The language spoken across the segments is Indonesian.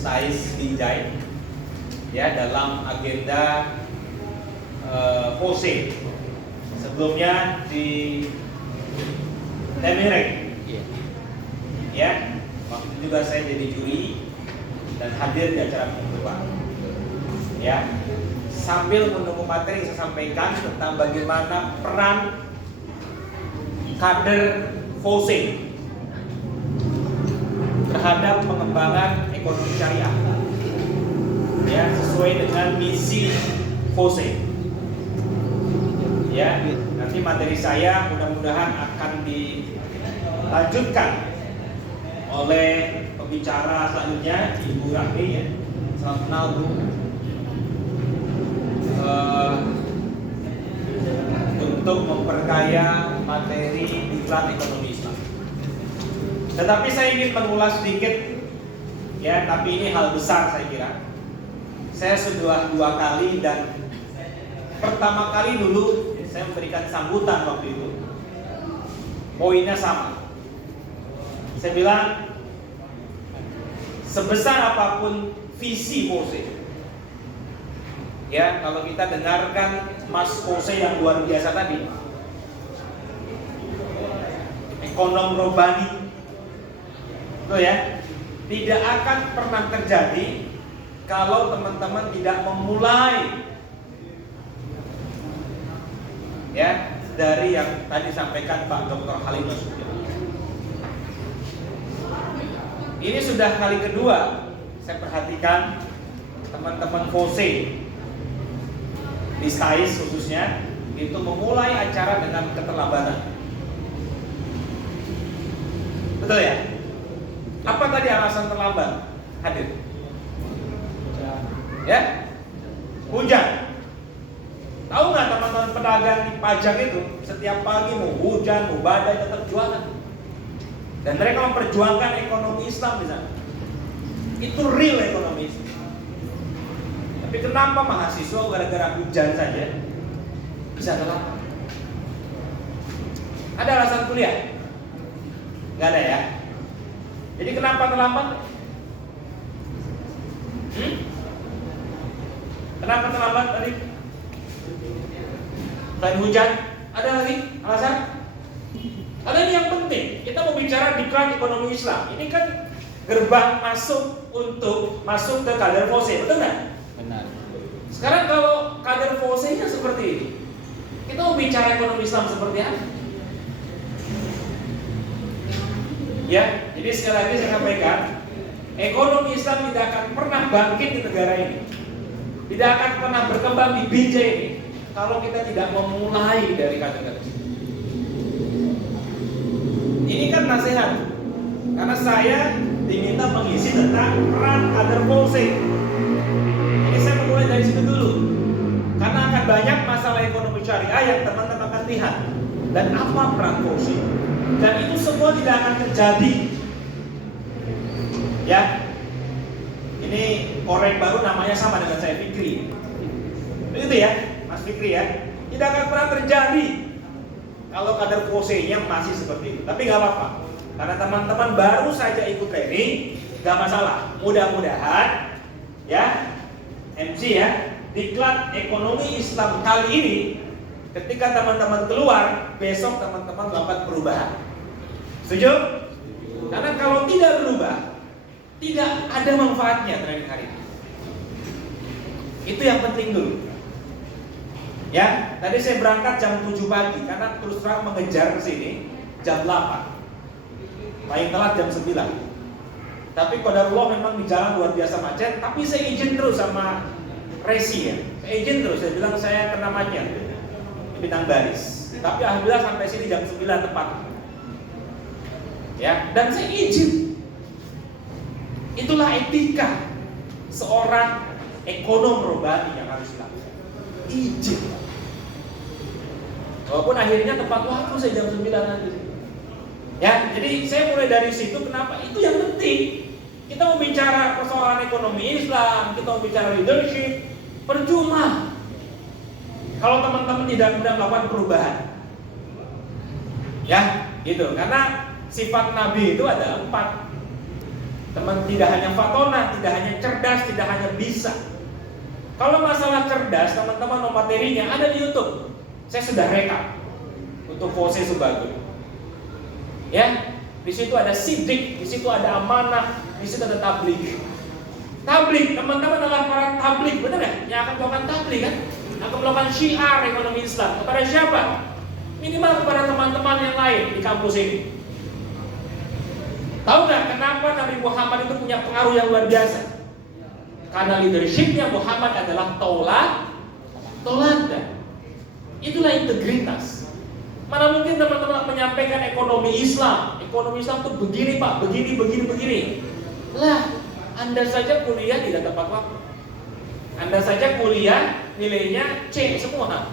Stais Binjai ya dalam agenda FOSE. Sebelumnya di Temirek, ya, waktu itu juga saya jadi juri dan hadir di acara pembukaan. Ya, sambil menunggu materi saya sampaikan tentang bagaimana peran kader FOSE terhadap pengembangan ekonomi syariah, ya, sesuai dengan misi FOSE. Ya, nanti materi saya mudah-mudahan akan dilanjutkan oleh pembicara selanjutnya, Ibu Rahmi, ya. Salam kenal, Bu. Untuk memperkaya materi diklat ekonomi Islam. Tetapi saya ingin mengulas sedikit, ya, tapi ini hal besar saya kira. Saya sudah 2 kali dan pertama kali dulu saya memberikan sambutan waktu itu. Poinnya sama. Saya bilang, sebesar apapun visi FOSE, ya, kalau kita dengarkan Mas FOSE yang luar biasa tadi, ekonom robani, itu ya, tidak akan pernah terjadi kalau teman-teman tidak memulai, ya, dari yang tadi sampaikan Pak Dr. Halim Nasution. Ini sudah kali kedua saya perhatikan teman-teman FOSE di Stais khususnya itu memulai acara dengan keterlambatan. Betul ya? Apa tadi alasan terlambat hadir? Ya? Hujan. Tahu nggak teman-teman pedagang di pajak itu setiap pagi mau hujan, mau badai tetap jualan. Dan mereka memperjuangkan ekonomi Islam di sana. Itu real ekonomi Islam. Tapi kenapa mahasiswa gara-gara hujan saja bisa terlambat? Ada alasan kuliah? Nggak ada ya? Jadi kenapa terlambat? Kenapa terlambat tadi? Selain hujan, ada lagi alasan? Ada ini yang penting. Kita mau bicara diklat ekonomi Islam. Ini kan gerbang masuk untuk masuk ke kader FOSE, betul nggak? Benar. Sekarang kalau kader FOSE-nya seperti ini, kita mau bicara ekonomi Islam seperti apa? Ya, jadi sekali lagi saya sampaikan, ekonomi Islam tidak akan pernah bangkit di negara ini, tidak akan pernah berkembang di Binjai ini, kalau kita tidak memulai dari kader-kader. Ini kan nasihat, karena saya diminta mengisi tentang peran kader FOSE. Ini saya memulai dari situ dulu, karena akan banyak masalah ekonomi syariah yang teman-teman akan lihat dan apa peran FOSE. Dan itu semua tidak akan terjadi. Ya, ini orang baru namanya sama dengan saya, Fikri. Begitu ya, Mas Fikri ya. Tidak akan pernah terjadi kalau kader FOSE-nya masih seperti itu. Tapi nggak apa-apa, karena teman-teman baru saja ikut training, nggak masalah. Mudah-mudahan, ya, MC ya, diklat ekonomi Islam kali ini, ketika teman-teman keluar, besok teman-teman melakukan perubahan. Setuju? Karena kalau tidak berubah, tidak ada manfaatnya training hari ini. Itu yang penting dulu. Ya, tadi saya berangkat jam 7 pagi karena terus terang mengejar ke sini jam 8. Paling telat jam 9. Tapi qadarullah memang di jalan luar biasa macet, tapi saya izin terus sama Resi ya. Saya izin terus, saya bilang saya kena macet. Bintang baris. Tapi alhamdulillah sampai sini jam 9 tepat. Ya, dan saya izin. Itulah etika seorang ekonom robani yang harus dilakukan. Izin. Walaupun akhirnya tepat waktu saya jam 9 nanti. Ya, jadi saya mulai dari situ. Kenapa? Itu yang penting. Kita mau bicara persoalan ekonomi Islam, kita mau bicara leadership, percuma kalau teman-teman tidak mudah melakukan perubahan. Ya, gitu. Karena sifat Nabi itu ada 4. Teman tidak hanya fatona, tidak hanya Kalau masalah cerdas, teman-teman mau materinya ada di YouTube. Saya sudah rekam untuk Fose Subagul. Ya, di situ ada sidik, di situ ada amanah, di situ ada tabligh. Tabligh, teman-teman adalah para tabligh, benar ya? Yang akan melakukan tabligh kan? Akan melakukan syiar ekonomi Islam. Kepada siapa? Minimal kepada teman-teman yang lain di kampus ini. Tahu nggak kenapa Nabi Muhammad itu punya pengaruh yang luar biasa? Karena leadershipnya Muhammad adalah teladan. Itulah integritas. Mana mungkin teman-teman menyampaikan ekonomi Islam itu begini Pak, begini. Lah, Anda saja kuliah tidak tepat waktu. Anda saja kuliah nilainya C semua.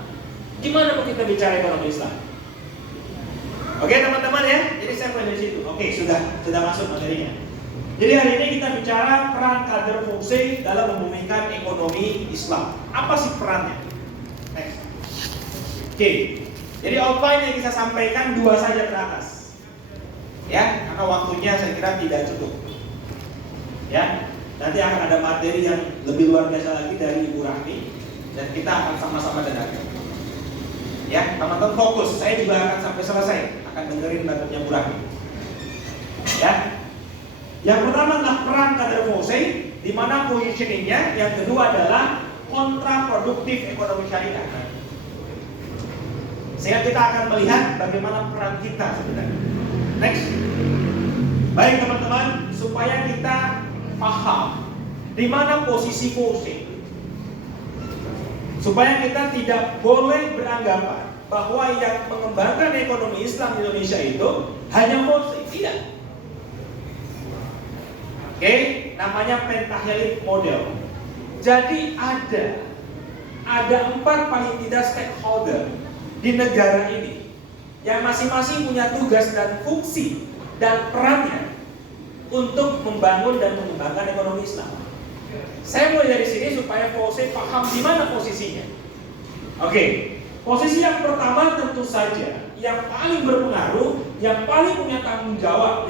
Gimana mau kita bicara ekonomi Islam? Oke teman-teman ya, jadi saya mulai dari situ. Oke, sudah masuk materinya. Jadi hari ini kita bicara peran kader Fose dalam membumikan ekonomi Islam. Apa sih perannya? Next. Oke. Jadi outline yang kita sampaikan 2 saja ke atas. Ya, karena waktunya saya kira tidak cukup. Ya, nanti akan ada materi yang lebih luar biasa lagi dari Ibu Rahmi dan kita akan sama-sama dengarkan. Ya, teman-teman fokus. Saya juga akan sampai selesai akan dengerin materinya Bu Rahmi. Ya. Yang pertama adalah peran kader Fose, di mana positioningnya. Yang kedua adalah kontraproduktif ekonomi syariah. Sehingga kita akan melihat bagaimana peran kita sebenarnya. Next. Baik teman-teman, supaya kita paham di mana posisi Fose, supaya kita tidak boleh beranggapan bahwa yang mengembangkan ekonomi Islam di Indonesia itu hanya Fose. Tidak. Oke, namanya pentahelix model. Jadi ada 4 paling tidak stakeholder di negara ini yang masing-masing punya tugas dan fungsi dan perannya untuk membangun dan mengembangkan ekonomi Islam. Saya mulai dari sini supaya Fose paham di mana posisinya. Oke, posisi yang pertama tentu saja yang paling berpengaruh, yang paling punya tanggung jawab,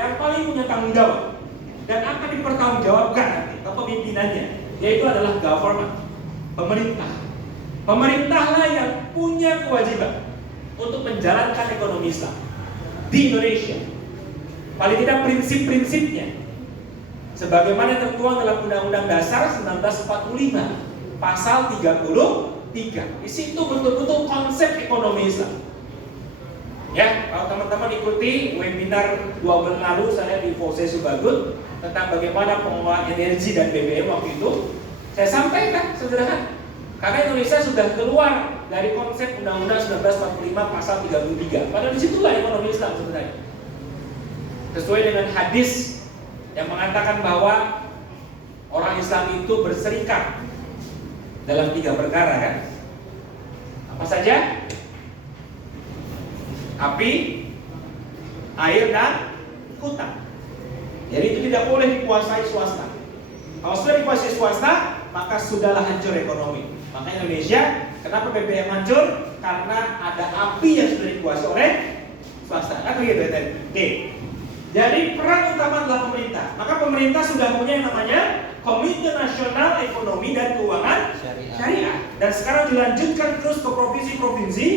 dan akan dipertanggungjawabkan nanti kepemimpinannya, yaitu adalah government, pemerintah. Pemerintahlah yang punya kewajiban untuk menjalankan ekonomi Islam di Indonesia. Paling tidak prinsip-prinsipnya sebagaimana tertuang dalam Undang-Undang Dasar 1945 pasal 33. Di situ betul-betul konsep ekonomi Islam. Ya, kalau teman-teman ikuti webinar 2 bulan lalu saya di Fose Subagul tentang bagaimana pengelolaan energi dan BBM waktu itu, saya sampaikan sederhana. Karena Indonesia sudah keluar dari konsep Undang-Undang 1945 pasal 33. Padahal disitulah ekonomi Islam sebenarnya. Sesuai dengan hadis yang mengatakan bahwa orang Islam itu berserikat dalam 3 perkara kan. Apa saja? Api, air, dan hutan. Jadi itu tidak boleh dikuasai swasta. Kalau sudah dikuasai swasta, maka sudahlah hancur ekonomi. Makanya Indonesia, kenapa BBM hancur? Karena ada api yang sudah dikuasai oleh swasta. Kan begitu ya tadi. Oke. Jadi peran utama adalah pemerintah. Maka pemerintah sudah punya yang namanya Komite Nasional Ekonomi dan Keuangan Syariah. Dan sekarang dilanjutkan terus ke provinsi-provinsi,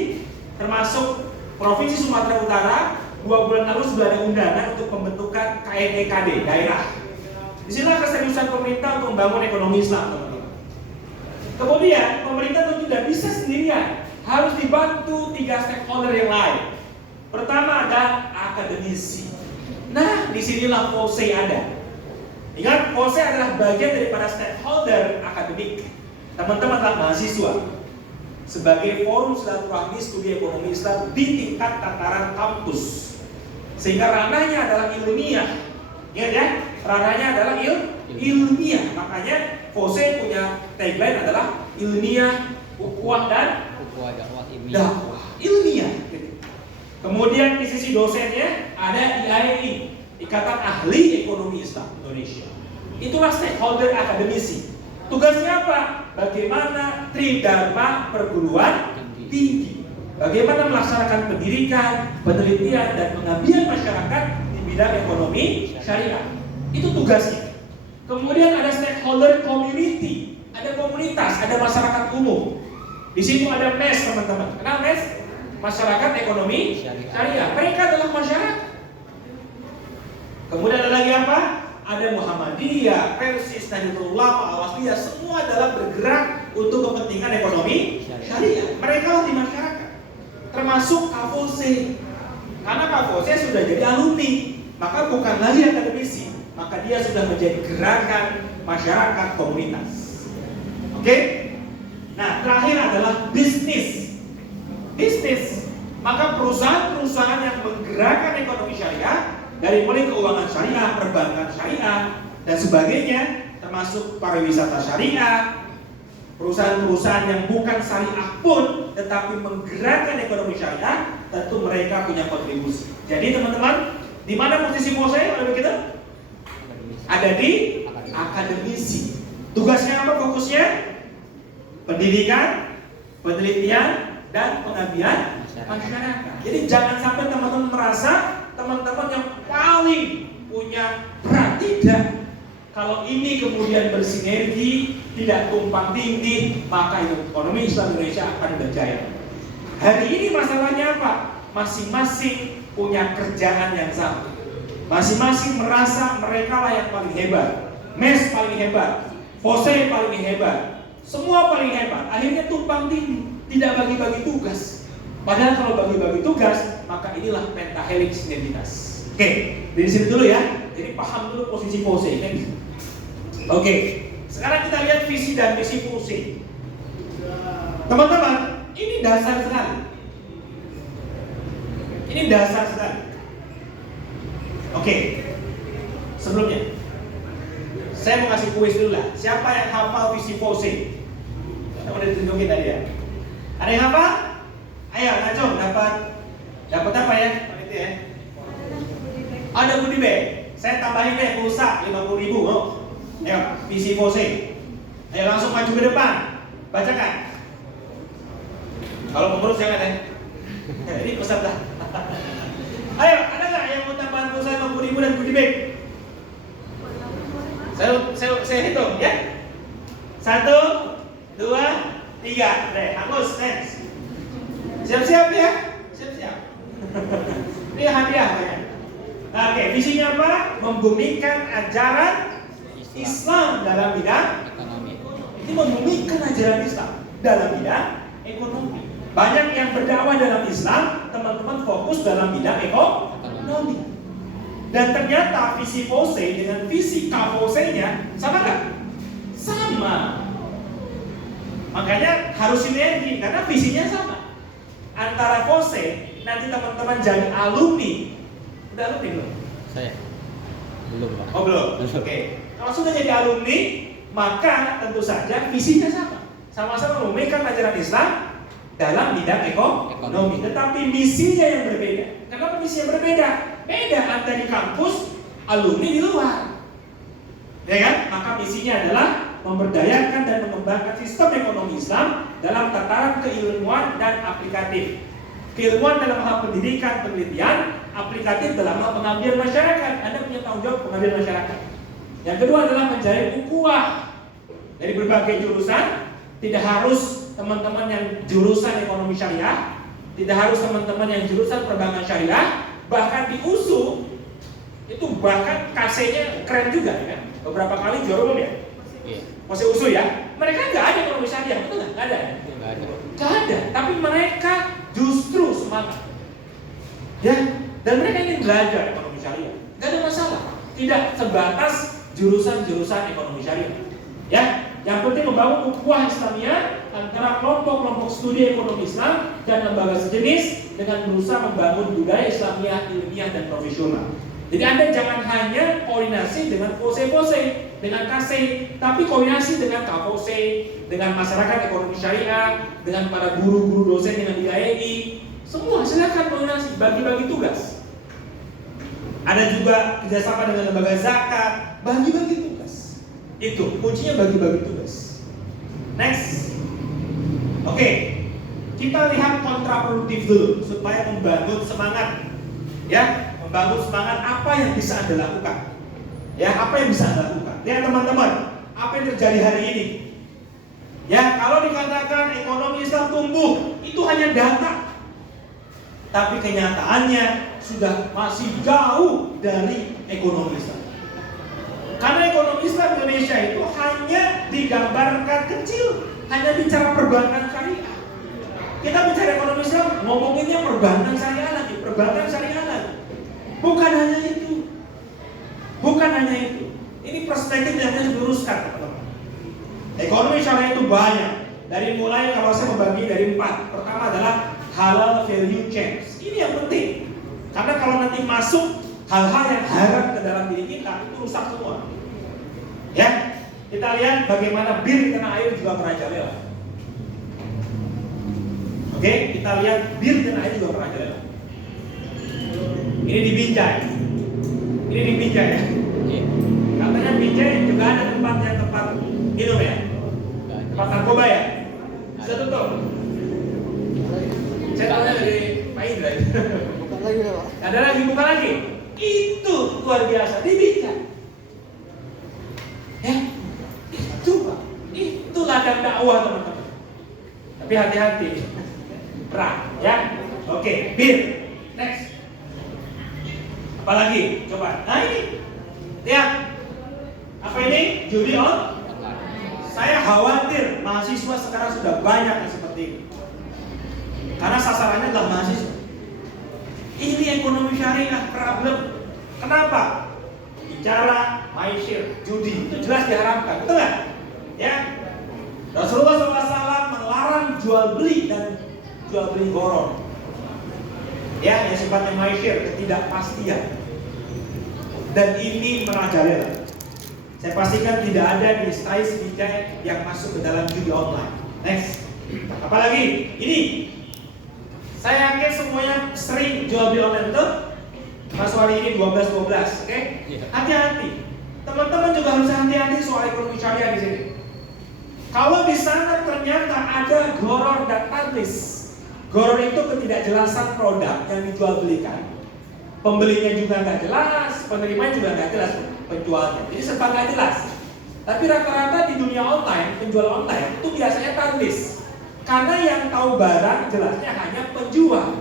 termasuk Provinsi Sumatera Utara. 2 bulan lalu sudah ada undangan untuk pembentukan KNEKD daerah. Disinilah keseriusan pemerintah untuk membangun ekonomi Islam, teman-teman. Kemudian pemerintah tentu tidak bisa sendirian, harus dibantu 3 stakeholder yang lain. Pertama ada akademisi. Nah, disinilah Fose ada. Ingat, Fose adalah bagian daripada stakeholder akademik. Teman-teman adalah mahasiswa. Sebagai forum silaturahmi studi ekonomi Islam di tingkat tataran kampus, sehingga ranahnya adalah ilmiah. Ingat ya, ranahnya adalah ilmiah. Makanya Fose punya tagline adalah ilmiah, ukhuwah dan dakwah ilmiah. Kemudian di sisi dosennya ada IAI, Ikatan Ahli Ekonomi Islam Indonesia. Itulah stakeholder akademisi. Tugasnya apa? Bagaimana tridharma perguruan tinggi. Bagaimana melaksanakan pendidikan, penelitian, dan pengabdian masyarakat di bidang ekonomi syariah. Itu tugasnya. Kemudian ada stakeholder community. ada komunitas, ada masyarakat umum. Di situ ada MES, teman-teman. Kenal MES? Masyarakat Ekonomi Syariah. Mereka adalah masyarakat. Kemudian ada lagi apa? Ada Muhammadiyah, Persis, Nahdlatul Ulama, Al-Wasliyah, semua adalah bergerak untuk kepentingan ekonomi syariah. Mereka lah di masyarakat. Termasuk Kavose. Karena Kavose sudah jadi alumni, maka bukan lagi akademisi, maka dia sudah menjadi gerakan masyarakat komunitas. Oke? Nah, terakhir adalah bisnis. Bisnis. Maka perusahaan-perusahaan yang menggerakkan ekonomi syariah dari mulai keuangan syariah, perbankan syariah, dan sebagainya, termasuk pariwisata syariah, perusahaan-perusahaan yang bukan syariah pun, tetapi menggerakkan ekonomi syariah, tentu mereka punya kontribusi. Jadi teman-teman, di mana posisi Mose kalau begitu? Ada di akademisi. Tugasnya apa? Fokusnya pendidikan, penelitian, dan pengabdian masyarakat. Jadi jangan sampai teman-teman merasa teman-teman yang paling punya peran. Tidak. Kalau ini kemudian bersinergi, tidak tumpang tindih, maka ekonomi Islam Indonesia akan berjaya. Hari ini masalahnya apa? Masing-masing punya kerjaan yang sama. Masing-masing merasa mereka lah yang paling hebat. MES paling hebat, FOSE paling hebat, semua paling hebat. Akhirnya tumpang tindih, tidak bagi-bagi tugas. Padahal kalau bagi-bagi tugas, maka inilah pentahelix sinergitas. Oke, dari sini dulu ya. Jadi paham dulu posisi FOSE. Oke, sekarang kita lihat visi dan misi FOSE. Teman-teman, ini dasar sekali. Ini dasar sekali. Oke, sebelumnya saya mau kasih kuis dulu lah. Siapa yang hafal visi FOSE? Kita udah tunjukin tadi ya. Ada yang hafal? Ayo, Najong, dapat apa ya? Itu ya. Ada goodie bag. Saya tambahin deh pulsa 50.000. Oh. Ayo, visi FOSE. Ayo langsung maju ke depan. Bacakan. Kalau pengurus jangan ya. Ini peserta. Ayo, ada nggak yang mau tambahan pulsa 50.000 dan goodie bag? Saya hitung ya. 1, 2, 3. Deh, hangus, thanks. Siap-siap ya, siap-siap. Ini hadiah ya. Nah, oke, visinya apa? Membumikan ajaran Islam dalam bidang ekonomi. Ini membumikan ajaran Islam dalam bidang ekonomi. Banyak yang berdakwah dalam Islam, teman-teman fokus dalam bidang ekonomi. Dan ternyata visi FOSE dengan visi KFOSE-nya sama nggak? Sama. Makanya harus sinergi karena visinya sama. Antara FOSE, nanti teman-teman jadi alumni. Udah alumni belum? Saya belum, Pak. Oh belum? Oke. Kalau sudah jadi alumni, maka tentu saja visinya sama. Sama-sama memikirkan ajaran Islam dalam bidang ekonomi. Tetapi misinya yang berbeda. Kenapa misinya berbeda? Beda antara di kampus, alumni di luar. Ya kan? Maka misinya adalah memberdayakan dan mengembangkan sistem ekonomi Islam dalam tataran keilmuan dan aplikatif. Keilmuan dalam hal pendidikan, penelitian, aplikatif dalam hal pengabdian masyarakat. Anda punya tanggung jawab pengabdian masyarakat. Yang kedua adalah mencari ukhuwah dari berbagai jurusan. Tidak harus teman-teman yang jurusan ekonomi syariah, tidak harus teman-teman yang jurusan perbankan syariah, bahkan di USU itu bahkan KC-nya keren juga ya kan? Beberapa kali juara umum ya. Masih USU ya, mereka nggak ada ekonomi syariah, betul nggak? Nggak ada. Nggak ada. Tapi mereka justru semangat, ya. Dan mereka ingin belajar ekonomi syariah. Nggak ada masalah. Tidak sebatas jurusan-jurusan ekonomi syariah, ya. Yang penting membangun ukhuwah Islamiyah antara kelompok-kelompok studi ekonomi Islam dan lembaga sejenis dengan berusaha membangun budaya Islamiyah, ilmiah dan profesional. Jadi Anda jangan hanya koordinasi dengan FOSE-FOSE, dengan KC, tapi koordinasi dengan KFOSE, dengan masyarakat ekonomi syariah, dengan para guru-guru dosen dengan IAI. Semua silakan koordinasi, bagi-bagi tugas. Ada juga kerjasama dengan lembaga zakat, bagi-bagi tugas. Itu kuncinya bagi-bagi tugas. Next. Oke, kita lihat kontraproduktif dulu supaya membangun semangat. Ya, membangun semangat apa yang bisa Anda lakukan. Ya, apa yang bisa Anda lakukan. Lihat teman-teman, apa yang terjadi hari ini. Ya, kalau dikatakan ekonomi Islam tumbuh, itu hanya data. Tapi kenyataannya sudah masih jauh dari ekonomi Islam. Karena ekonomi Islam Indonesia itu hanya digambarkan kecil, hanya bicara perbankan syariah. Kita bicara ekonomi Islam, ngomonginnya perbankan syariah lagi, perbankan syariah lagi. Bukan hanya itu. Bukan hanya itu. Ini perspektif yang harus diluruskan, teman-teman. Ekonomi syariah itu banyak. Dari mulai kalau saya membagi dari 4. Pertama adalah halal value chains. Ini yang penting. Karena kalau nanti masuk hal-hal yang haram ke dalam diri kita, itu rusak semua. Ya, kita lihat bagaimana bir di tanah air juga merajalela. Oke, kita lihat bir di tanah air juga merajalela. Ini di Binjai. Ini di Binjai ya. Katanya Binjai juga ada tempat minum ya. Tempat narkoba ya. Sudah tutup. Saya tahu dari Pak Indra. Bukan lagi Pak. Ada lagi, buka lagi. Itu luar biasa di Binjai. Ya, itu Pak. Itu ladang dakwah teman-teman. Tapi hati-hati. Perang ya. Oke, bir. Next. Apalagi? Coba. Nah ini. Lihat. Apa ini? Judi on. Saya khawatir mahasiswa sekarang sudah banyak yang seperti ini. Karena sasarannya adalah mahasiswa. Ini ekonomi syariah problem. Kenapa? Bicara maisir, judi itu jelas diharamkan, betul nggak? Ya. Rasulullah SAW melarang jual beli dan jual beli gharar. Ya, yang sifatnya maisir, ketidakpastian. Dan ini merajalela. Saya pastikan tidak ada di Stais Binjai yang masuk ke dalam judi online. Next. Apalagi ini. Saya yakin semuanya sering jual beli online itu. Mas Wali ini 12-12, oke? Hati-hati. Teman-teman juga harus hati-hati soal ekonomi syariah di sini. Kalau di sana ternyata ada gharar dan tadlis. Gharar itu ketidakjelasan produk yang dijual belikan. Pembelinya juga nggak jelas, penerima juga nggak jelas penjualnya. Jadi serba nggak jelas. Tapi rata-rata di dunia online, penjual online itu biasanya tadlis. Karena yang tahu barang jelasnya hanya penjual.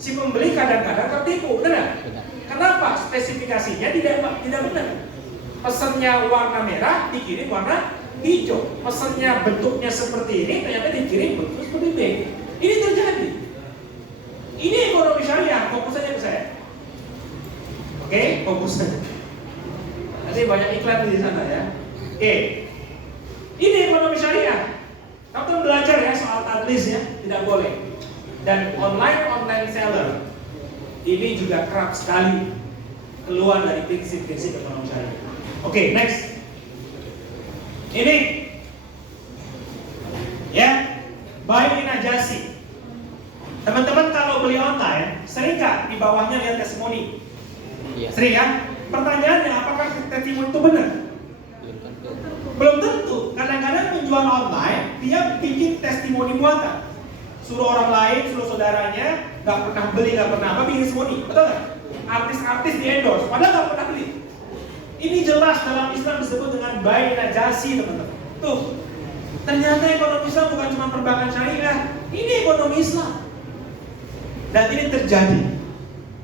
Si pembeli kadang-kadang tertipu, benar? Kenapa? Spesifikasinya tidak benar. Pesannya warna merah, dikirim warna hijau. Pesannya bentuknya seperti ini, ternyata dikirim bentuk seperti B. Ini terjadi. Ini ekonomi syariah, fokus saja ke saya. Oke, fokus saja. Nanti banyak iklan di sana ya. Oke. Ini ekonomi syariah. Kamu belajar ya soal tadlis ya, tidak boleh. Dan online seller ini juga kerap sekali keluar dari prinsip-prinsip ekonomi syariah. Oke, next. Ini ya, buying najasi. Teman-teman kalau beli online, sering nggak di bawahnya lihat testimoni? Iya. Sering ya? Pertanyaannya, apakah testimoni itu benar? Belum tentu. Kadang-kadang penjual online dia bikin testimoni buatan. Suruh orang lain, suruh saudaranya, nggak pernah beli, nggak pernah apa, bikin testimoni, betul nggak? Artis-artis di endorse, padahal nggak pernah beli. Ini jelas dalam Islam disebut dengan buying najasi, teman-teman. Tuh, ternyata ekonomi Islam bukan cuma perbankan syariah, ini ekonomi Islam. Dan ini terjadi.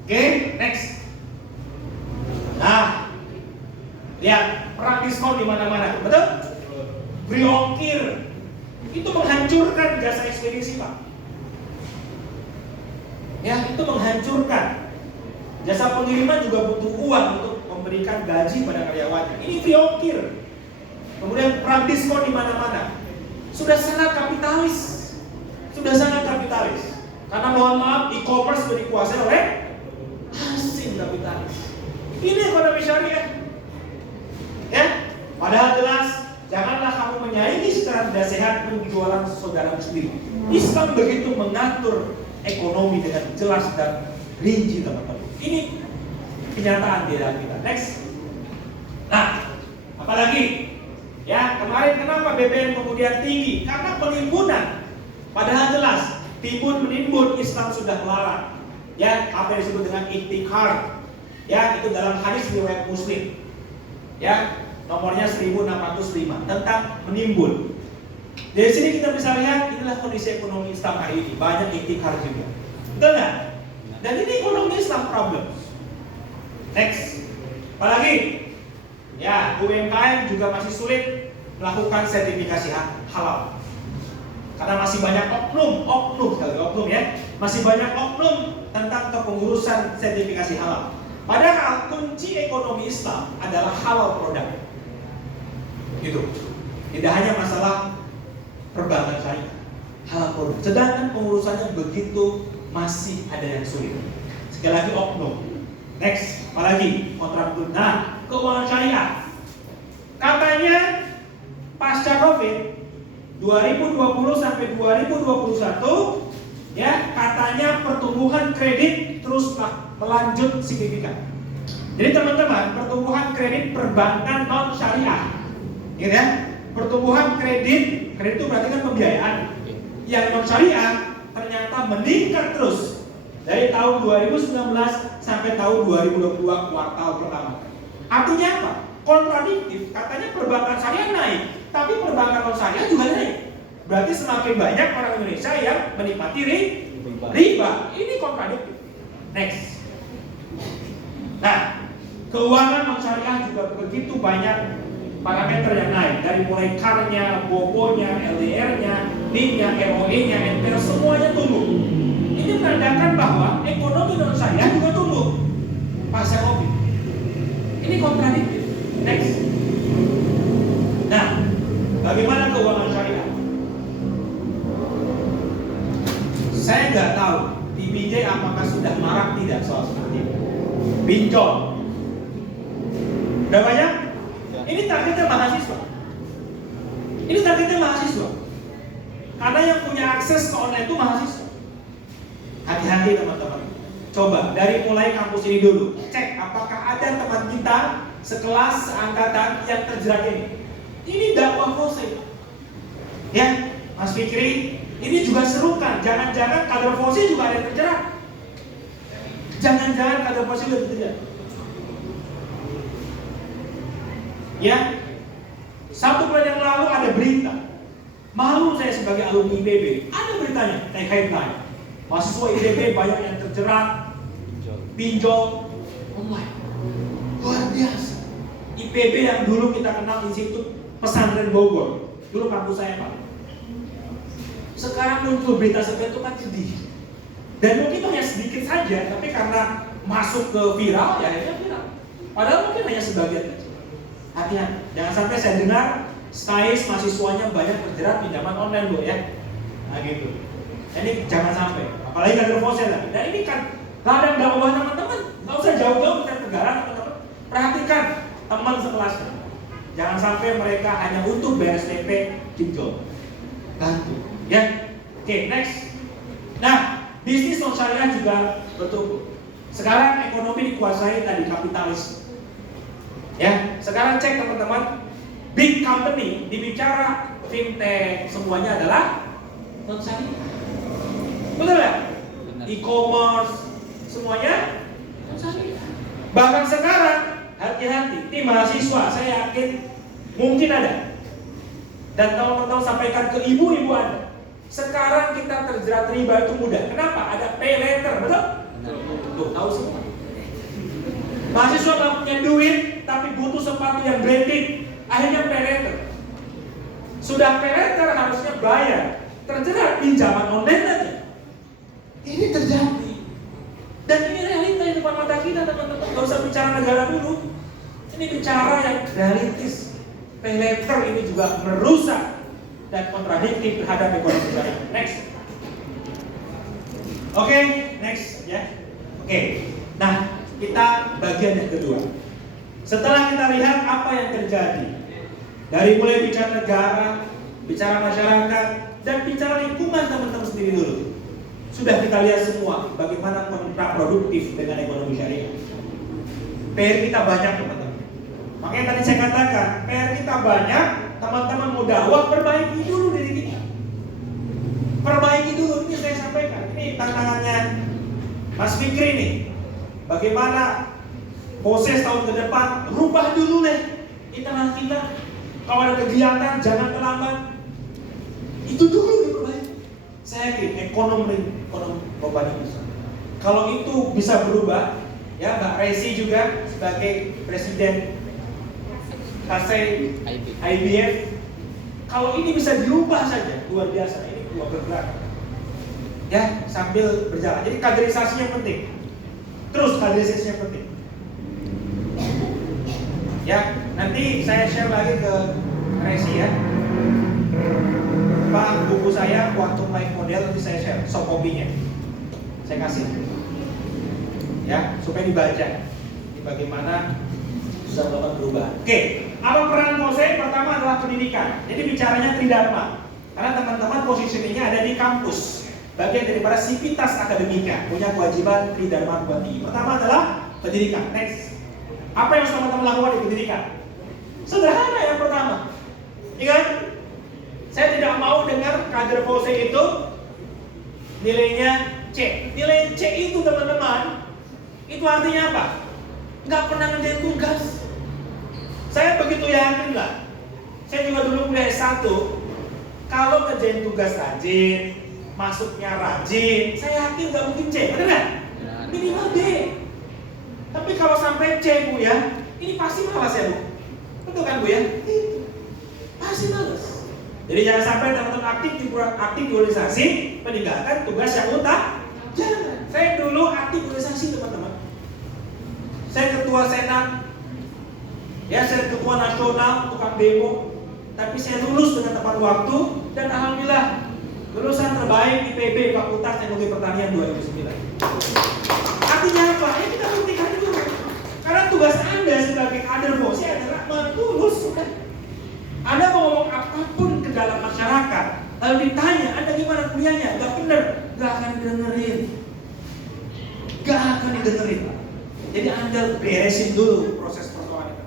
Oke, next. Nah, lihat perang diskon di mana-mana, betul? Free ongkir itu menghancurkan jasa ekspedisi, Pak. Ya, itu menghancurkan. Jasa pengiriman juga butuh uang untuk memberikan gaji pada karyawannya. Ini free ongkir. Kemudian perang diskon di mana-mana. Sudah sangat kapitalis. Sudah sangat kapitalis. Karena mohon maaf, e-commerce sudah dikuasai oleh asing kapitalis. Ini ekonomi syariah. Ya, padahal jelas janganlah kamu menyaingi secara tidak sehat penjualan saudaramu sendiri. Islam begitu mengatur ekonomi dengan jelas dan rinci, teman-teman. Ini kenyataan di dalam kita. Next. Nah, apalagi? Ya, kemarin kenapa BBM kemudian tinggi? Karena penimbunan. Padahal jelas timbun menimbun Islam sudah melarang. Ya, apa yang disebut dengan ihtikar. Ya, itu dalam hadis riwayat Muslim. Ya, nomornya 1605 tentang menimbun. Dari sini kita bisa lihat inilah kondisi ekonomi Islam hari ini, banyak intikar juga. Betul nggak? Dan ini ekonomi Islam problem. Next, apalagi? Ya, UMKM juga masih sulit melakukan sertifikasi halal. Karena masih banyak oknum ya, masih banyak oknum tentang kepengurusan sertifikasi halal. Padahal kunci ekonomi Islam adalah halal produk. Gitu. Tidak hanya masalah perbankan syariah, halal produk. Sedangkan pengurusannya begitu masih ada yang sulit. Sekali lagi oknum. Next, apalagi kontrak tunai. Nah, keuangan syariah. Katanya pasca Covid 2020 sampai 2021 ya, katanya pertumbuhan kredit terus melanjut signifikan. Jadi teman-teman, pertumbuhan kredit perbankan non syariah, gitu ya. Pertumbuhan kredit itu berarti kan pembiayaan. Yang non syariah ternyata meningkat terus dari tahun 2019 sampai tahun 2022 kuartal pertama. Artinya apa? Kontradiktif. Katanya perbankan syariah naik, tapi perbankan non syariah juga naik. Berarti semakin banyak orang Indonesia yang menikmati riba. Ini kontradiktif. Next. Nah, keuangan non syariah juga begitu banyak parameter yang naik, dari mulai CAR-nya, BOBO-nya, LDR-nya, NIM-nya, ROE-nya, NPL, semuanya tumbuh. Ini menandakan bahwa ekonomi non syariah juga tumbuh pasca Covid. Ini kontradiktif. Next. Nah, bagaimana keuangan syariah? Saya nggak tahu di BJ apakah sudah marak tidak soal seperti ini. Pinjol. Udah banyak? Ini targetnya mahasiswa. Ini targetnya mahasiswa. Karena yang punya akses ke online itu mahasiswa. Hati-hati teman-teman. Coba dari mulai kampus ini dulu, cek apakah ada teman kita sekelas seangkatan yang terjerat ini. Ini dakwah Fose. Ya, Mas Fikri, ini juga serukan. Jangan-jangan kader Fose juga ada yang terjerat. Jangan-jangan kader Fose juga terjerat. Ya, 1 bulan yang lalu ada berita. Malu saya sebagai alumni IPB. Ada beritanya, headline. Mahasiswa IPB banyak yang terjerat pinjol online. Luar biasa. IPB yang dulu kita kenal Institut Pesantren Bogor, dulu kampus saya Pak. Sekarang muncul berita seperti itu kan sedih. Dan mungkin hanya sedikit saja, tapi karena masuk ke viral, ya akhirnya viral. Padahal mungkin hanya sebagian kecil. Hati-hati, jangan sampai saya dengar STAIS mahasiswanya banyak terjerat pinjaman online Bu ya. Nah gitu. Ini jangan sampai, apalagi kader Fose lagi. Dan ini kan ladang dakwah teman-teman, nggak usah jauh-jauh kita negara teman-teman. Perhatikan teman sekelasnya. Jangan sampai mereka hanya untuk BSTP pinjol. Bantu, ya. Oke, next. Nah, bisnis non syariah juga bertumbuh. Sekarang ekonomi dikuasai tadi kapitalis. Ya, sekarang cek teman-teman, big company dibicara fintech semuanya adalah non syariah. Betul ya? E-commerce semuanya non syariah. Bahkan sekarang hati-hati, tim mahasiswa saya yakin mungkin ada. Dan tolong sampaikan ke ibu-ibu Anda. Sekarang kita terjerat riba itu mudah. Kenapa? Ada pay later, betul? Tuh, tahu semua. Mahasiswa nggak punya duit, tapi butuh sepatu yang branding. Akhirnya pay later. Sudah pay later harusnya bayar. Terjerat pinjaman online aja. Ini terjadi. Dan ini realita di depan mata kita teman-teman. Gak usah bicara negara dulu. Ini bicara yang realistis. Pay later ini juga merusak dan kontradiktif terhadap ekonomi syariah. Next. Oke, next ya. Oke. Nah, kita bagian yang kedua. Setelah kita lihat apa yang terjadi, dari mulai bicara negara, bicara masyarakat, dan bicara lingkungan teman-teman sendiri dulu. Sudah kita lihat semua bagaimana kontraproduktif dengan ekonomi syariah. PR kita banyak teman-teman. Makanya tadi saya katakan, PR kita banyak, teman-teman mau dakwah, perbaiki dulu diri kita. Perbaiki dulu, ini saya sampaikan. Ini tantangannya Mas Fikri nih. Bagaimana proses tahun ke depan, rubah dulu deh internal kita. Kalau ada kegiatan, jangan terlambat. Itu dulu diperbaiki. Saya yakin ekonomi global bisa. Kalau itu bisa berubah, ya Mbak Resi juga sebagai presiden IBF, kalau ini bisa dirubah saja, luar biasa. Ini dua bergerak, ya sambil berjalan. Jadi kaderisasinya penting. Terus kaderisasinya penting. Ya, nanti saya share lagi ke Resi ya. Pak, buku saya Quantum Life Model nanti saya share soft copy-nya. Saya kasih. Ya, supaya dibaca. Ini bagaimana bisa melakukan perubahan. Oke, apa peran Kose? Pertama adalah pendidikan. Jadi bicaranya tridharma. Karena teman-teman posisinya ada di kampus. Bagian daripada sivitas akademika, punya kewajiban tridharma buat tinggi. Pertama adalah pendidikan. Next. Apa yang harus teman-teman lakukan di pendidikan? Sederhana yang pertama. Ingat, saya tidak mau dengar kader Kose itu nilainya C. Nilai C itu teman-teman, itu artinya apa? Nggak pernah ngerjain tugas. Saya begitu yakin lah. Saya juga dulu kuliah S1. Kalau ngerjain tugas rajin, masuknya rajin, saya yakin nggak mungkin C, benar nggak? Minimal D. Tapi kalau sampai C Bu ya, ini pasti malas ya Bu. Betul kan Bu ya? Itu pasti malas. Jadi jangan sampai teman-teman aktif di organisasi meninggalkan tugas yang utama. Jangan. Saya dulu aktif organisasi teman-teman. Saya ketua senat, ya saya ketua nasional tukang demo. Tapi saya lulus dengan tepat waktu dan alhamdulillah lulusan terbaik IPB Fakultas Teknologi Pertanian 2009. Artinya apa? Ya kita buktikan dulu. Karena tugas Anda sebagai kader Kose adalah melulus. Anda mau ngomong apapun ke dalam masyarakat, lalu ditanya, Anda gimana kuliahnya? Gak bener, gak akan didengerin. Gak akan didengerin. Jadi Anda beresin dulu proses persoalan itu.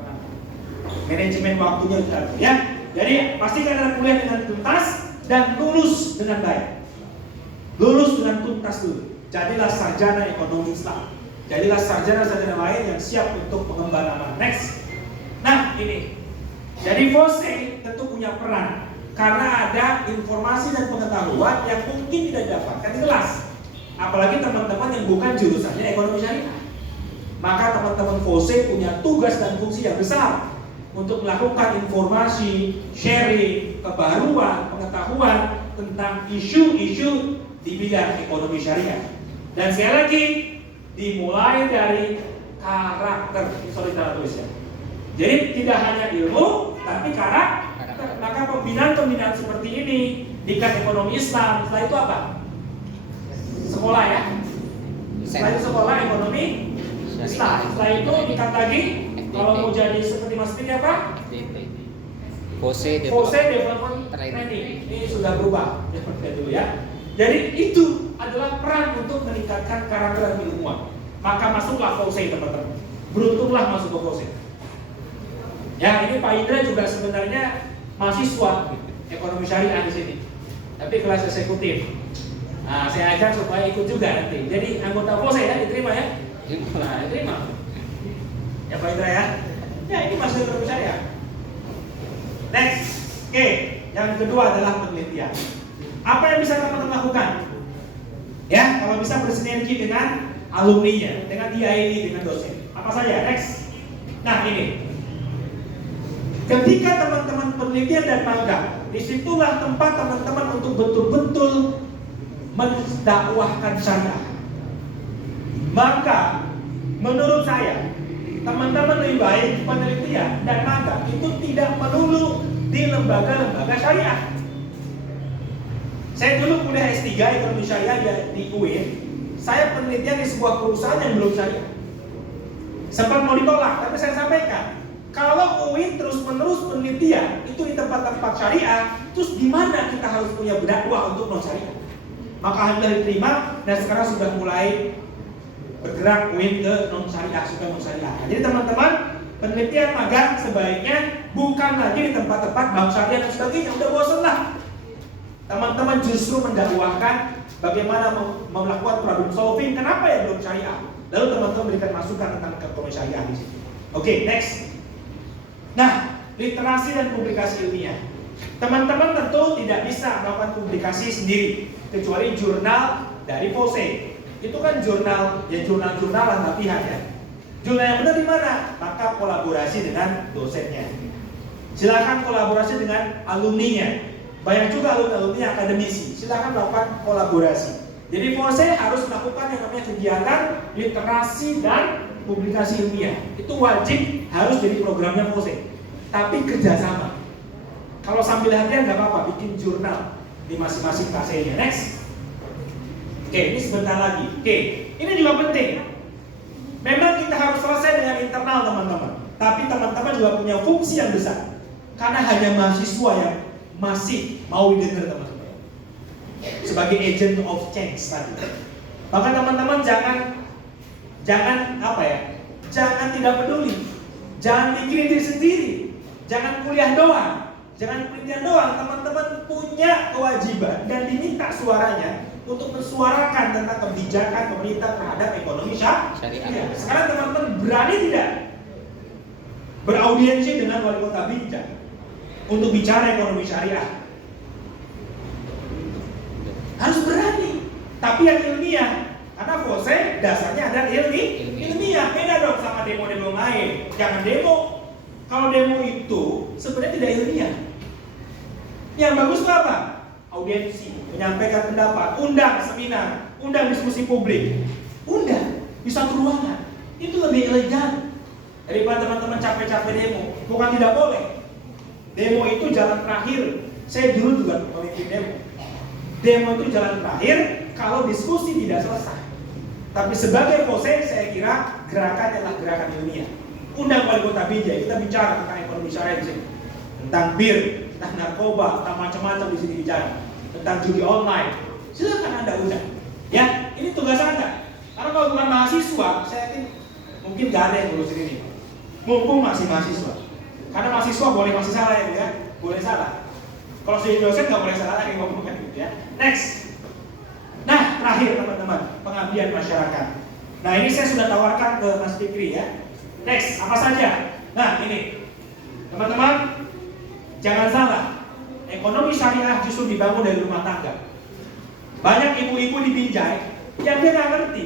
Manajemen waktunya sudah ya. Jadi pastikan Anda kuliah dengan tuntas dan lulus dengan baik. Lulus dengan tuntas dulu. Jadilah sarjana ekonomi Islam. Jadilah sarjana-sarjana lain yang siap untuk mengemban amanah. Next. Nah ini. Jadi Kose tentu punya peran karena ada informasi dan pengetahuan yang mungkin tidak didapatkan di kelas. Apalagi teman-teman yang bukan jurusannya ekonomi syariah. Maka teman-teman Kose punya tugas dan fungsi yang besar untuk melakukan informasi, sharing, kebaruan, pengetahuan tentang isu-isu di bidang ekonomi syariah. Dan sekali lagi dimulai dari karakter. Ini saudara tulis ya. Jadi tidak hanya ilmu, tapi karakter. Maka pembinaan-pembinaan seperti ini di ekonomi Islam. Setelah itu apa? Sekolah ya. Setelah itu sekolah ekonomi Islam. Setelah itu tingkat lagi. Kalau mau jadi seperti Mas Tiki apa? Kose Development Training. Ini sudah berubah. Seperti dulu ya. Jadi itu adalah peran untuk meningkatkan karakter dan keilmuan. Maka masuklah Kose teman-teman. Beruntunglah masuk ke Kose. Ya ini Pak Indra juga sebenarnya mahasiswa ekonomi syariah di sini. Tapi kelas eksekutif. Nah saya ajak supaya ikut juga nanti. Jadi anggota Kose ya diterima ya. Nah diterima. Ya Pak Indra ya. Ya ini masuk ekonomi syariah. Next. Oke. Yang kedua adalah penelitian. Apa yang bisa teman-teman lakukan? Ya, kalau bisa bersinergi dengan alumninya, dengan DIY, dengan dosen. Apa saja? Next. Nah ini. Ketika teman-teman penelitian dan magang, disitulah tempat teman-teman untuk betul-betul mendakwahkan syariah. Maka, menurut saya, teman-teman lebih baik penelitian dan magang itu tidak melulu di lembaga-lembaga syariah. Saya dulu kuliah S3 ekonomi syariah di UIN. Saya penelitian di sebuah perusahaan yang belum syariah. Sempat mau ditolak, tapi saya sampaikan, kalau UIN terus-menerus penelitian itu di tempat-tempat syariah, terus di mana kita harus punya dakwah untuk non syariah? Maka alhamdulillah diterima dan sekarang sudah mulai bergerak UIN ke non syariah, sudah non syariah. Jadi teman-teman, penelitian magang sebaiknya bukan lagi di tempat-tempat bank syariah dan sebagainya. Udah bosan lah. Teman-teman justru mendakwahkan bagaimana melakukan problem solving. Kenapa ya belum syariah? Lalu teman-teman berikan masukan tentang ekonomi syariah di sini. Oke, next. Nah, literasi dan publikasi ilmiah. Teman-teman tentu tidak bisa melakukan publikasi sendiri kecuali jurnal dari FOSE. Itu kan jurnal, ya jurnal-jurnal antar pihak ya. Jurnal yang benar di mana? Maka kolaborasi dengan dosennya. Silakan kolaborasi dengan alumninya. Banyak juga alumni akademisi. Silakan melakukan kolaborasi. Jadi FOSE harus melakukan yang namanya kegiatan literasi dan publikasi ilmiah. Itu wajib harus jadi programnya FOSE. Tapi kerjasama. Kalau sambil latihan nggak apa-apa, bikin jurnal di masing-masing KC-nya. Next. Oke, ini sebentar lagi. Oke, ini juga penting. Memang kita harus selesai dengan internal teman-teman. Tapi teman-teman juga punya fungsi yang besar. Karena hanya mahasiswa yang masih mau didengar teman-teman. Sebagai agent of change tadi. Maka teman-teman jangan apa ya? Jangan tidak peduli. Jangan mikirin diri sendiri. Jangan kuliah doang. Jangan penelitian doang, teman-teman punya kewajiban dan diminta suaranya untuk mensuarakan tentang kebijakan pemerintah terhadap ekonomi syariah. Sekarang teman-teman berani tidak beraudiensi dengan wali kota Binjai untuk bicara ekonomi syariah? Harus berani, tapi yang ilmiah. Karena FOSE dasarnya ada ilmiah. Beda dong sama demo-demo lain. Jangan demo. Kalau demo itu sebenarnya tidak ilmiah. Yang bagus itu apa? Audiensi, menyampaikan pendapat, undang seminar, undang diskusi publik, undang di satu ruangan. Itu lebih elegan daripada teman-teman capek-capek demo. Bukan tidak boleh. Demo itu jalan terakhir. Saya dulu juga memimpin demo. Demo itu jalan terakhir kalau diskusi tidak selesai. Tapi sebagai FOSE saya kira gerakan adalah gerakan ilmiah. Undang wali kota Binjai, kita bicara tentang ekonomi syariah di sini, tentang bir, tentang narkoba, tentang macam-macam di sini bicara, tentang judi online. Silakan Anda undang. Ya, ini tugas Anda. Karena kalau bukan mahasiswa, saya yakin mungkin gak ada yang ngurusin ini. Mumpung masih mahasiswa. Karena mahasiswa boleh masih salah ya, boleh salah. Kalau jadi dosen nggak boleh salah lagi ngomong kan gitu ya. Next. Nah, terakhir teman-teman, pengabdian masyarakat. Nah, ini saya sudah tawarkan ke Mas Fikri ya. Next, apa saja? Nah, ini. Teman-teman, jangan salah. Ekonomi syariah justru dibangun dari rumah tangga. Banyak ibu-ibu di Binjai yang dia nggak ngerti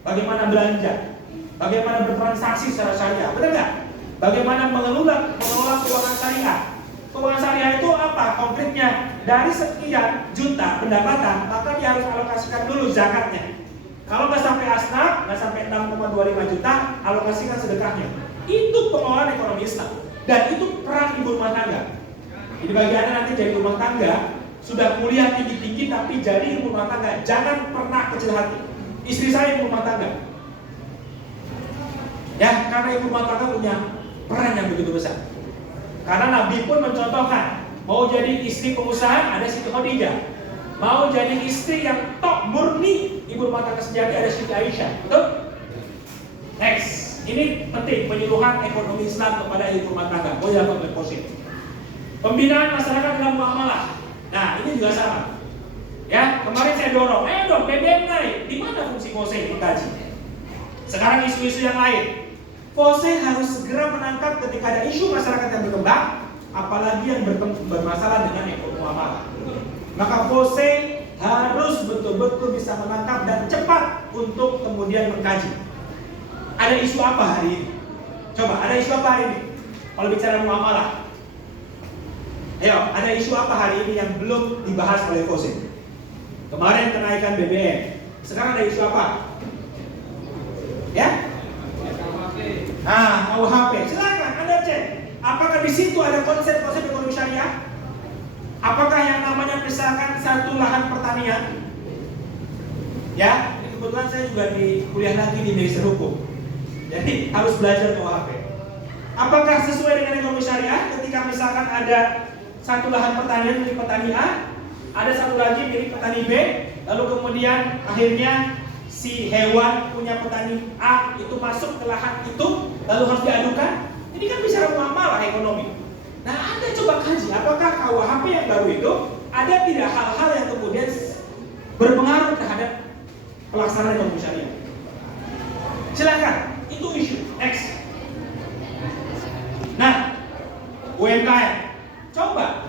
bagaimana belanja, bagaimana bertransaksi secara syariah, benar nggak? Bagaimana mengelola keuangan syariah. Keuangan syariah itu apa? Konkretnya dari sekian juta pendapatan, maka dia harus alokasikan dulu zakatnya. Kalau nggak sampai asnaf, nggak sampai 6,25 juta, alokasikan sedekahnya. Itu pengelolaan ekonomi Islam. Dan itu peran ibu rumah tangga. Jadi bagi Anda nanti jadi rumah tangga, sudah kuliah tinggi-tinggi tapi jadi ibu rumah tangga, jangan pernah kecil hati. Istri saya ibu rumah tangga. Ya, karena ibu rumah tangga punya peran yang begitu besar. Karena Nabi pun mencontohkan, mau jadi istri pengusaha ada Siti Khadijah, mau jadi istri yang top murni ibu rumah tangga sejati ada Siti Aisyah. Betul? Next, ini penting penyuluhan ekonomi Islam kepada ibu rumah tangga. Boleh dilakukan positif. Pembinaan masyarakat dalam muamalah. Nah, ini juga sama. Ya, kemarin saya dorong, dong BBM naik. Di mana fungsi FOSE mengkaji? Sekarang isu-isu yang lain. FOSE harus segera menangkap ketika ada isu masyarakat yang berkembang, apalagi yang bermasalah dengan ekonomi muamalah. Maka FOSE harus betul-betul bisa menangkap dan cepat untuk kemudian mengkaji. Ada isu apa hari ini? Coba, ada isu apa hari ini? Kalau bicara muamalah. Ayo, ada isu apa hari ini yang belum dibahas oleh FOSE? Kemarin kenaikan BBM. Sekarang ada isu apa? Ya? Nah, KUHP, silakan Anda cek. Apakah di situ ada konsep-konsep ekonomi syariah? Apakah yang namanya misalkan satu lahan pertanian? Ya, ini kebetulan saya juga di kuliah lagi di Magister Hukum. Jadi harus belajar KUHP. Apakah sesuai dengan ekonomi syariah ketika misalkan ada satu lahan pertanian milik petani A, ada satu lagi milik petani B, lalu kemudian akhirnya si hewan punya petani A itu masuk ke lahan itu, lalu harus diadukan. Ini kan bicara muamalah ekonomi. Nah, Anda coba kaji apakah KUHP yang baru itu ada tidak hal-hal yang kemudian berpengaruh terhadap pelaksanaan ekonomi syariah. Silakan, itu isu. Next. Nah, UMKM. Coba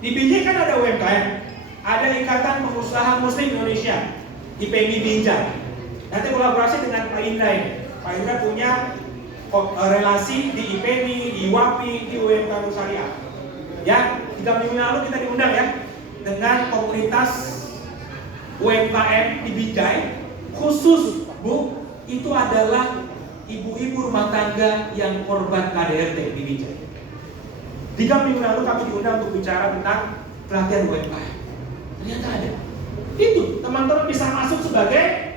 di BJ kan ada UMKM, ada Ikatan Pengusaha Muslim Indonesia, IPMI Binjai. Nanti kolaborasi dengan Pak Indra ini. Pak Indra punya relasi di IPMI, di WAPI, di UMKM Syariah. Ya, 3 minggu lalu kita diundang ya dengan komunitas UMKM di Binjai. Khusus Bu, itu adalah ibu-ibu rumah tangga yang korban KDRT di Binjai. 3 minggu lalu kami diundang untuk bicara tentang pelatihan UMKM. Ternyata ada. Itu teman-teman bisa masuk sebagai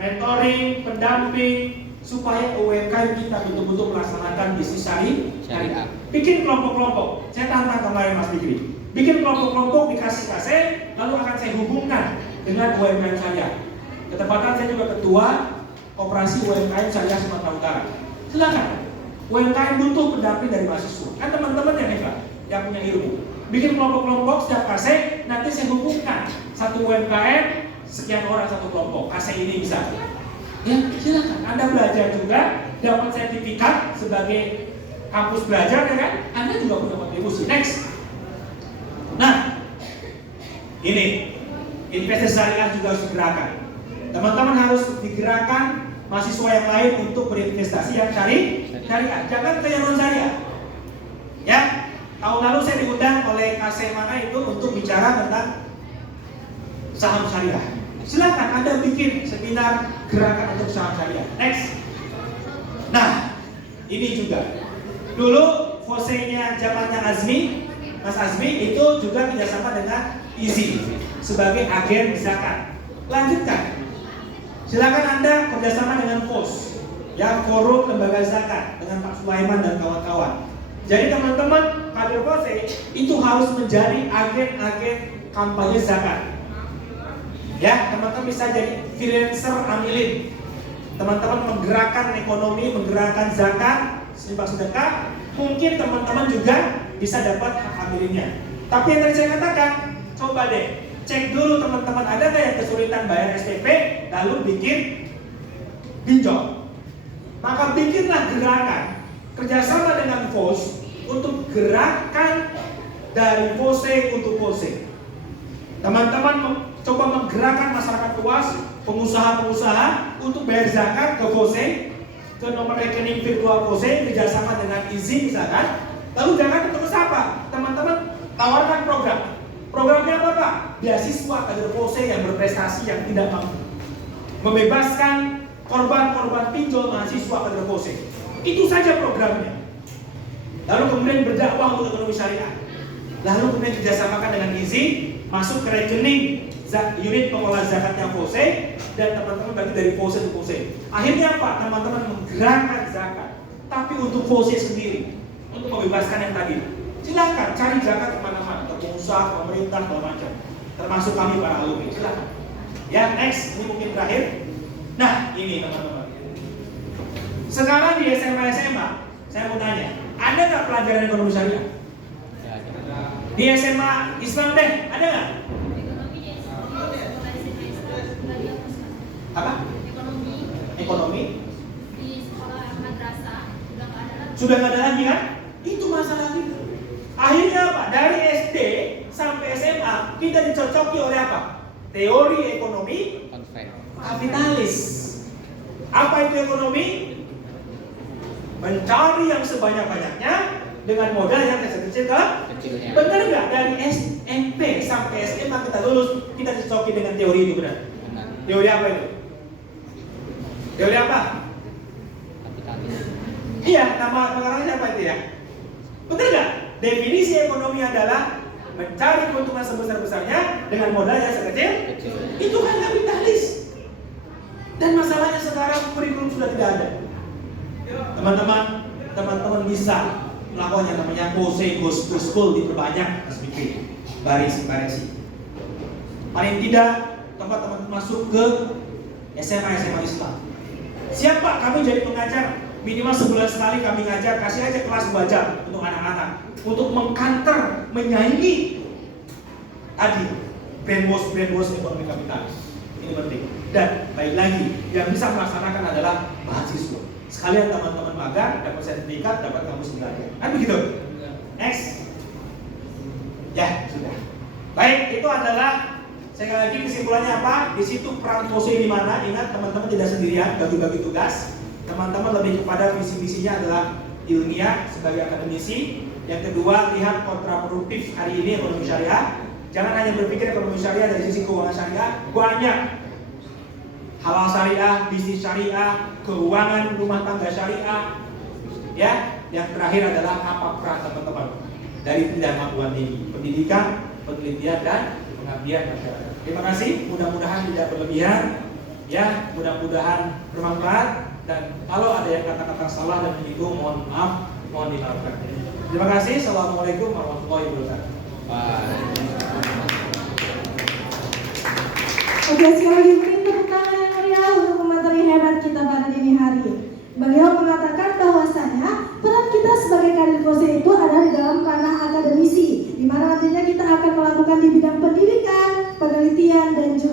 mentoring, pendamping, supaya UMKM kita betul-betul melaksanakan bisnis syariah. Bikin kelompok-kelompok. Saya tantang kemarin Mas Fikri. Bikin kelompok-kelompok dikasih kaset, lalu akan saya hubungkan dengan UMKM syariah. Ketepatan saya juga ketua Koperasi UMKM Syariah Sumatera Utara. Silakan. UMKM butuh pendamping dari mahasiswa. Kan teman-teman yang hebat, yang punya ilmu. Bikin kelompok-kelompok setiap kaset, nanti saya hubungkan satu UMKM sekian orang satu kelompok. Kaset ini bisa. Ya, silakan. Anda belajar juga, dapat sertifikat sebagai kampus belajar, ya kan? Anda juga punya kontribusi. Next. Nah, ini investasi syariah juga harus digerakkan. Teman-teman harus digerakkan mahasiswa yang lain untuk berinvestasi yang syariah. Jangan ke yang non syariah. Ya, tahun lalu saya diundang oleh KC mana itu untuk bicara tentang saham syariah. Silakan Anda bikin seminar gerakan untuk saham syariah. Next. Nah, ini juga. Dulu fosenya zamannya Azmi, Mas Azmi itu juga kerjasama dengan IZI sebagai agen zakat. Lanjutkan. Silakan Anda kerjasama dengan FOS, ya, Forum Lembaga Zakat dengan Pak Sulaiman dan kawan-kawan. Jadi teman-teman kader FOSE itu harus menjadi agen-agen kampanye zakat. Ya, teman-teman bisa jadi freelancer amilin. Teman-teman menggerakkan ekonomi, menggerakkan zakat, infak sedekah. Mungkin teman-teman juga bisa dapat hak amilinnya. Tapi yang tadi saya katakan, coba deh cek dulu teman-teman, ada nggak yang kesulitan bayar SPP, lalu bikin pinjol. Maka bikinlah gerakan kerjasama dengan FOS untuk gerakan dari FOSE untuk FOSE. Teman-teman coba menggerakkan masyarakat luas, pengusaha-pengusaha untuk bayar zakat ke FOSE, ke nomor rekening virtual FOSE, kerjasama dengan IZI misalkan. Lalu jangan terus apa? Teman-teman tawarkan program. Programnya apa Pak? Beasiswa kader FOSE yang berprestasi yang tidak mampu. Membebaskan korban-korban pinjol mahasiswa kader FOSE. Itu saja programnya. Lalu kemudian berdakwah untuk ekonomi syariah. Lalu kemudian kerjasamakan dengan IZI, masuk ke rekening unit pengelola zakatnya FOSE, dan teman-teman bagi dari FOSE ke FOSE. Akhirnya apa? Teman-teman menggerakkan zakat, tapi untuk FOSE sendiri, untuk membebaskan yang tadi. Silakan cari zakat kemana-mana, ke pengusaha, pemerintah, segala macam. Termasuk kami para alumni. Silakan. Ya, next, ini mungkin terakhir. Nah, ini teman-teman. Sekarang di SMA, saya mau tanya, ada nggak pelajaran ekonomi syariah? Di SMA Islam deh, ada nggak? Apa? Ekonomi. Di sekolah madrasah Sudah nggak ada lagi kan? Itu masalah kita. Akhirnya apa? Dari SD sampai SMA kita dicocoki oleh apa? Teori ekonomi kapitalis. Apa itu ekonomi? Mencari yang sebanyak-banyaknya dengan modal yang kecil-kecil Kecilnya. Benar nggak? Dari SMP sampai SMA kita lulus, kita dicocoki dengan teori itu, benar? Benar. Teori apa itu? Teori apa? Kapitalis. Iya, nama pengarangnya apa itu ya? Benar nggak? Definisi ekonomi adalah mencari keuntungan sebesar-besarnya dengan modal yang sekecil. Kecil. Itu kan kapitalis. Dan masalahnya sekarang kurikulum sudah tidak ada. Teman-teman bisa melakukan yang namanya KOSE, gospel diperbanyak, sedikit baris. Paling tidak tempat teman-teman masuk ke SMA Islam. Siapa kami jadi pengajar? Minimal sebulan sekali kami ngajar, kasih aja kelas 2 jam untuk anak-anak, untuk mengkanter, menyaingi tadi brainwash ekonomi kapitalis. Ini penting. Dan baik lagi, yang bisa melaksanakan adalah mahasiswa. Sekalian teman-teman magang, dapat sertifikat, dapat kampus belajar. Kan begitu? Next. Ya, sudah. Baik, itu adalah sekali lagi kesimpulannya apa? Di situ peran FOSE di mana? Ingat teman-teman tidak sendirian bagi-bagi tugas. Teman-teman lebih kepada visi-misinya adalah ilmiah sebagai akademisi. Yang kedua, lihat kontraproduktif hari ini ekonomi syariah. Jangan hanya berpikir ekonomi syariah dari sisi keuangan syariah, banyak halal syariah, bisnis syariah, keuangan rumah tangga syariah. Ya, yang terakhir adalah apa peran teman-teman dari Dharma Tuhan ini, pendidikan, penelitian dan pengabdian masyarakat. Terima kasih, mudah-mudahan tidak berlebihan, ya, mudah-mudahan bermanfaat. Dan kalau ada yang kata-kata salah dan menyinggung, mohon maaf, mohon dimaafkan. Terima kasih. Assalamualaikum warahmatullahi wabarakatuh. Oke, sekali lagi beri tepuk tangan yang meriah untuk pemateri hebat kita pada dini hari. Beliau mengatakan bahwasanya peran kita sebagai kader FOSE itu adalah di dalam ranah akademisi, di mana nantinya kita akan melakukan di bidang pendidikan, penelitian dan juga